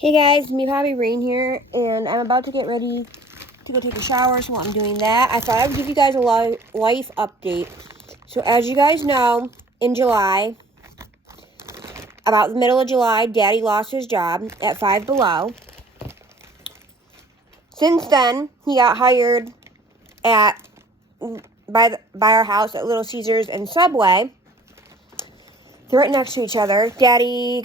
Hey guys, me Bobby Rain here, and I'm about to get ready to go take a shower, so while I'm doing that, I thought I would give you guys a life update. So as you guys know, in July, about the middle of July, Daddy lost his job at Five Below. Since then, he got hired at by our house at Little Caesars and Subway. They're right next to each other. Daddy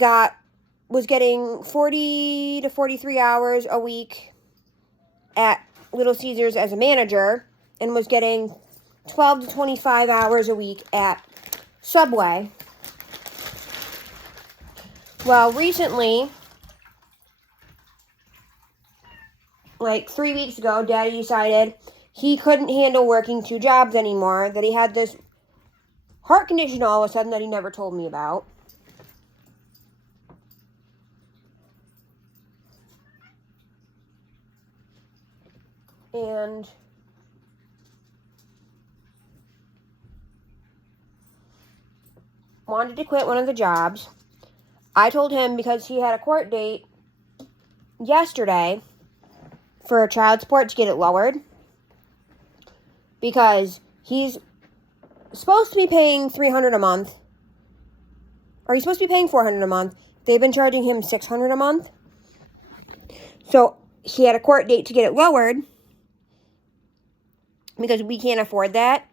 was getting 40 to 43 hours a week at Little Caesars as a manager and was getting 12 to 25 hours a week at Subway. Well, recently, like 3 weeks ago, Daddy decided he couldn't handle working two jobs anymore, that he had this heart condition all of a sudden that he never told me about. And wanted to quit one of the jobs. I told him because he had a court date yesterday for child support to get it lowered, because he's supposed to be paying $300 a month, or he's supposed to be paying $400 a month. They've been charging him $600 a month. So he had a court date to get it lowered because we can't afford that.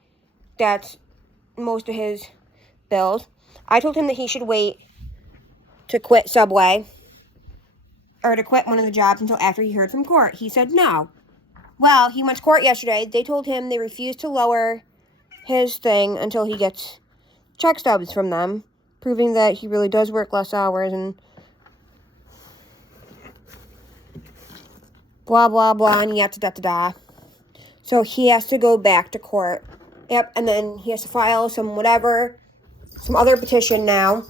That's most of his bills. I told him that he should wait to quit Subway or to quit one of the jobs until after he heard from court. He said no. Well, he went to court yesterday. They told him they refused to lower his thing until he gets check stubs from them, proving that he really does work less hours and blah, blah, blah, and yada, da, da, da. So he has to go back to court. Yep, and then he has to file some other petition now,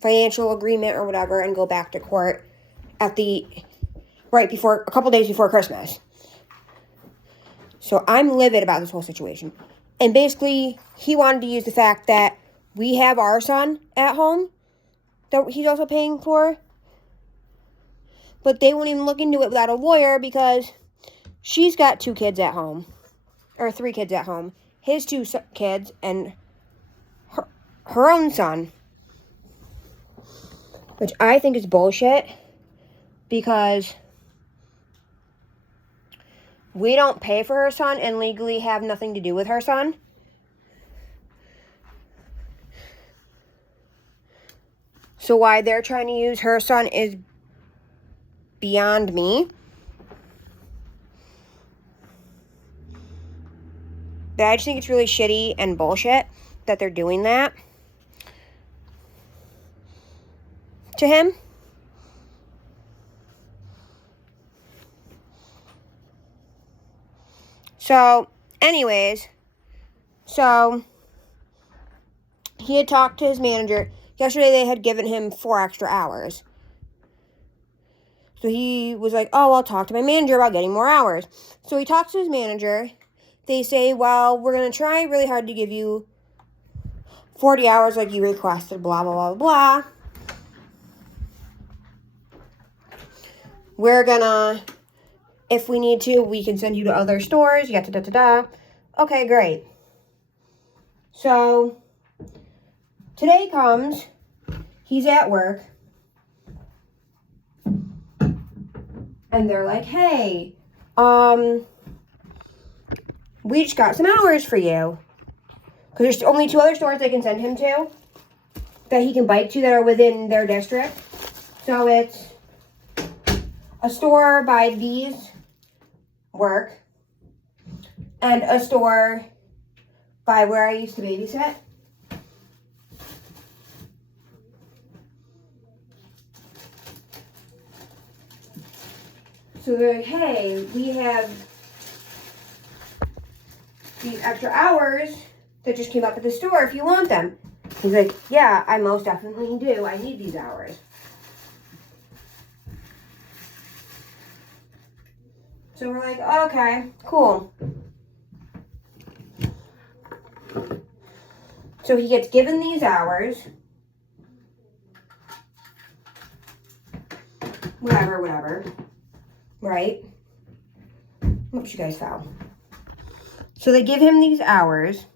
financial agreement or whatever, and go back to court a couple days before Christmas. So I'm livid about this whole situation. And basically, he wanted to use the fact that we have our son at home that he's also paying for. But they won't even look into it without a lawyer because she's got 2 kids at home. Or 3 kids at home. His 2 kids and her own son. Which I think is bullshit. Because we don't pay for her son and legally have nothing to do with her son. So why they're trying to use her son is beyond me. But I just think it's really shitty and bullshit that they're doing that to him. So, anyways, he had talked to his manager. Yesterday they had given him 4 extra hours. So he was like, oh, I'll talk to my manager about getting more hours. So he talks to his manager. They say, well, we're going to try really hard to give you 40 hours like you requested, blah, blah, blah, blah. We're going to, if we need to, we can send you to other stores, yada, da, da, da. Okay, great. So today comes, he's at work, and they're like, hey, we just got some hours for you. Because there's only 2 other stores they can send him to that he can bike to that are within their district. So it's a store by V's work and a store by where I used to babysit. So they're like, hey, we have these extra hours that just came up at the store if you want them. He's like, yeah, I most definitely do. I need these hours. So we're like, okay, cool. So he gets given these hours. whatever. Right? Oops, you guys fell. So they give him these hours.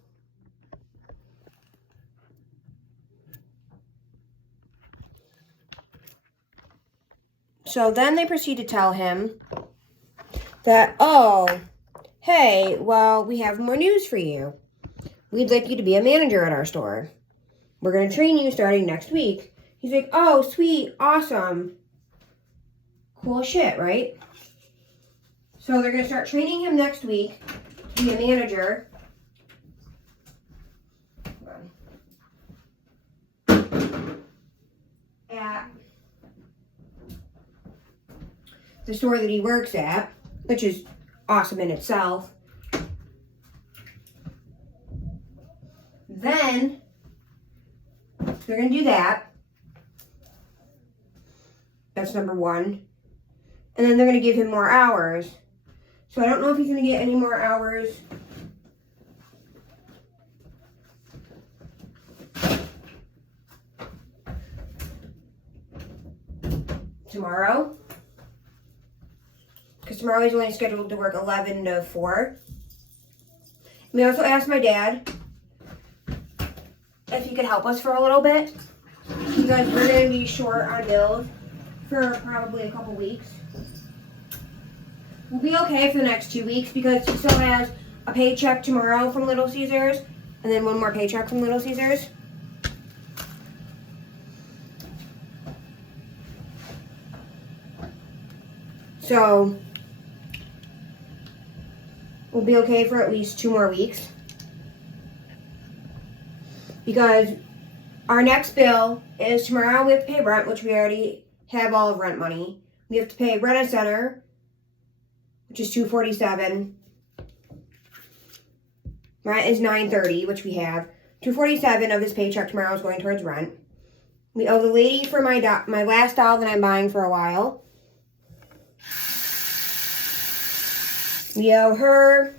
So then they proceed to tell him that, oh, hey, well, we have more news for you. We'd like you to be a manager at our store. We're going to train you starting next week. He's like, oh, sweet, awesome. Cool shit, right? So they're going to start training him next week to be a manager. At the store that he works at, which is awesome in itself. Then they're going to do that. That's number one. And then they're going to give him more hours. So I don't know if he's going to get any more hours tomorrow. Because tomorrow he's only scheduled to work 11 to 4. We also asked my dad if he could help us for a little bit. Because we're going to be short on bills for probably a couple weeks. We'll be okay for the next 2 weeks because he still has a paycheck tomorrow from Little Caesars and then one more paycheck from Little Caesars. So we'll be okay for at least 2 more weeks. Because our next bill is tomorrow we have to pay rent, which we already have all of rent money. We have to pay rent a center, which is $247. Rent is $930, which we have. $247 of his paycheck tomorrow is going towards rent. We owe the lady for my last doll that I'm buying for a while. We owe her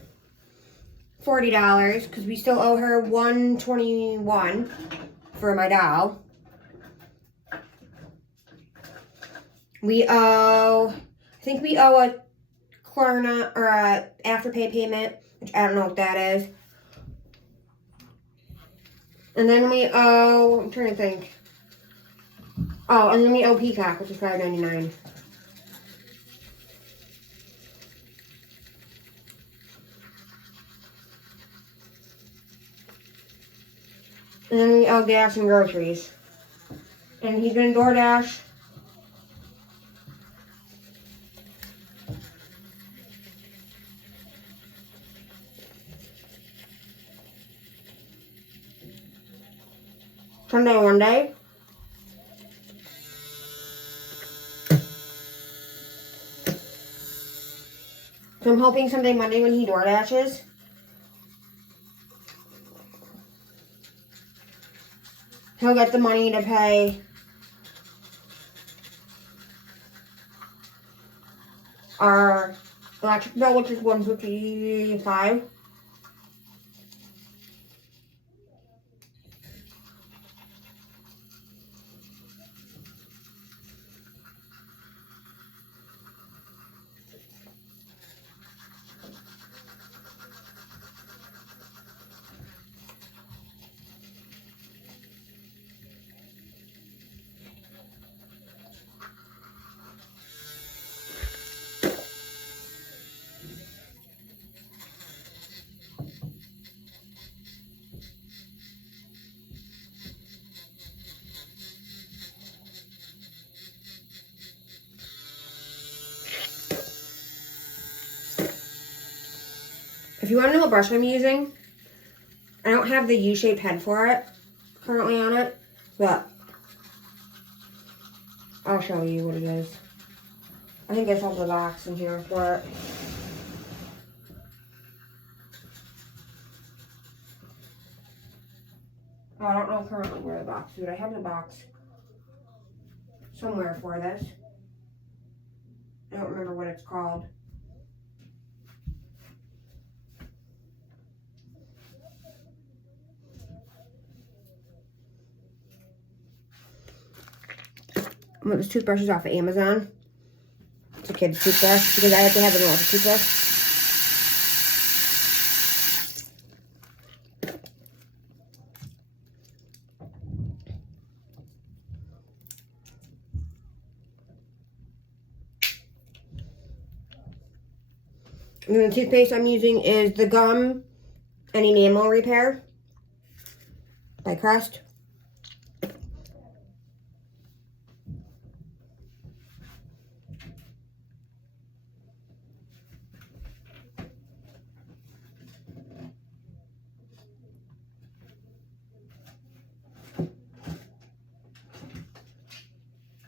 $40 because we still owe her $121 for my doll. I think we owe a Klarna or a Afterpay payment, which I don't know what that is. And then we owe, I'm trying to think. Oh, and then we owe Peacock, which is $5.99. And then we owe gas and groceries. And he's gonna DoorDash. Sunday, Monday. So I'm hoping Sunday, Monday when he DoorDashes, he'll get the money to pay our electric bill, which is $155. If you want to know what brush I'm using, I don't have the U-shaped head for it currently on it, but I'll show you what it is. I think I have the box in here for it. Oh, I don't know currently where the box is, but I have the box somewhere for this. I don't remember what it's called. I bought this toothbrush is off of Amazon. It's a kid's toothbrush because I have to have an electric toothbrush. And then the toothpaste I'm using is the Gum and Enamel Repair by Crest.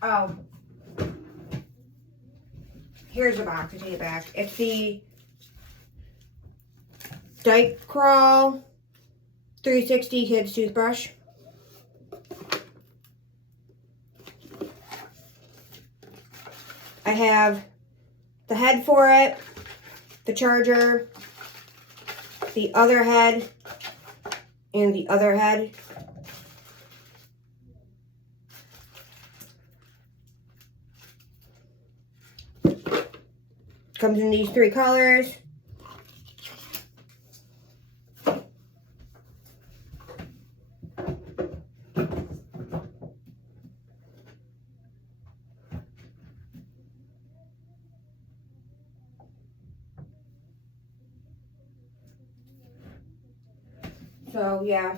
Oh, here's the box to take it back. It's the Dyke Crawl 360 Kids Toothbrush. I have the head for it, the charger, the other head, and the other head. Comes in these 3 colors. So, yeah.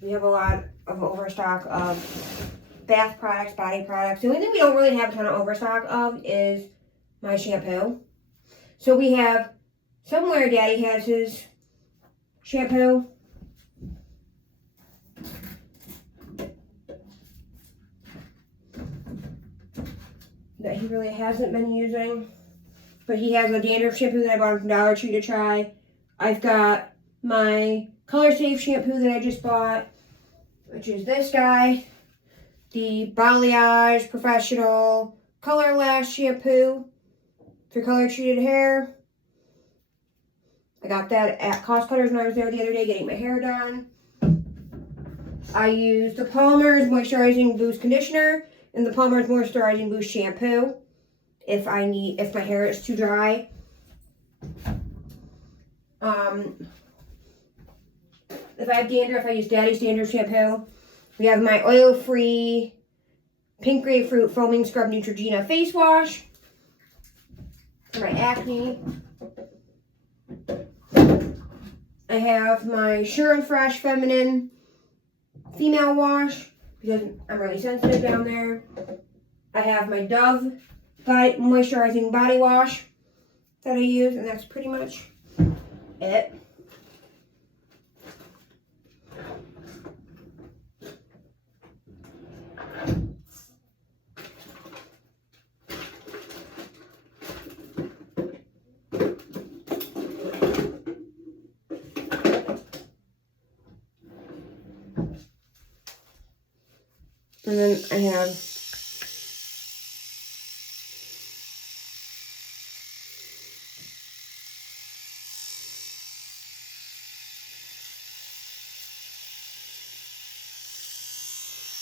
We have a lot of overstock of bath products, body products. The only thing we don't really have a ton of overstock of is my shampoo. So we have, somewhere Daddy has his shampoo. That he really hasn't been using. But he has a dandruff shampoo that I bought from Dollar Tree to try. I've got my Color Safe shampoo that I just bought, which is this guy. The Balayage Professional Color Lash Shampoo for color treated hair. I got that at Cost Cutters when I was there the other day getting my hair done. I use the Palmer's Moisturizing Boost Conditioner and the Palmer's Moisturizing Boost Shampoo if my hair is too dry. If I have dandruff, I use Daddy's Dandruff Shampoo. We have my oil-free Pink Grapefruit Foaming Scrub Neutrogena Face Wash for my acne. I have my Sure and Fresh Feminine Female Wash because I'm really sensitive down there. I have my Dove Moisturizing Body Wash that I use, and that's pretty much it. And then I have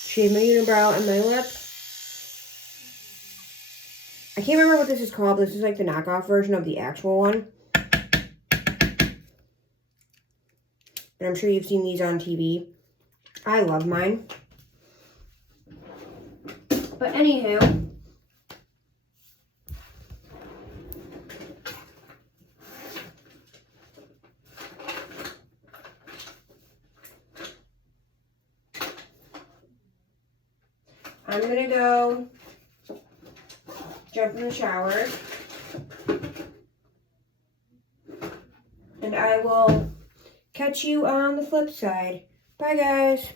shave my unibrow and my lip. I can't remember what this is called. This is like the knockoff version of the actual one. And I'm sure you've seen these on TV. I love mine. But anywho, I'm gonna go jump in the shower, and I will catch you on the flip side. Bye, guys.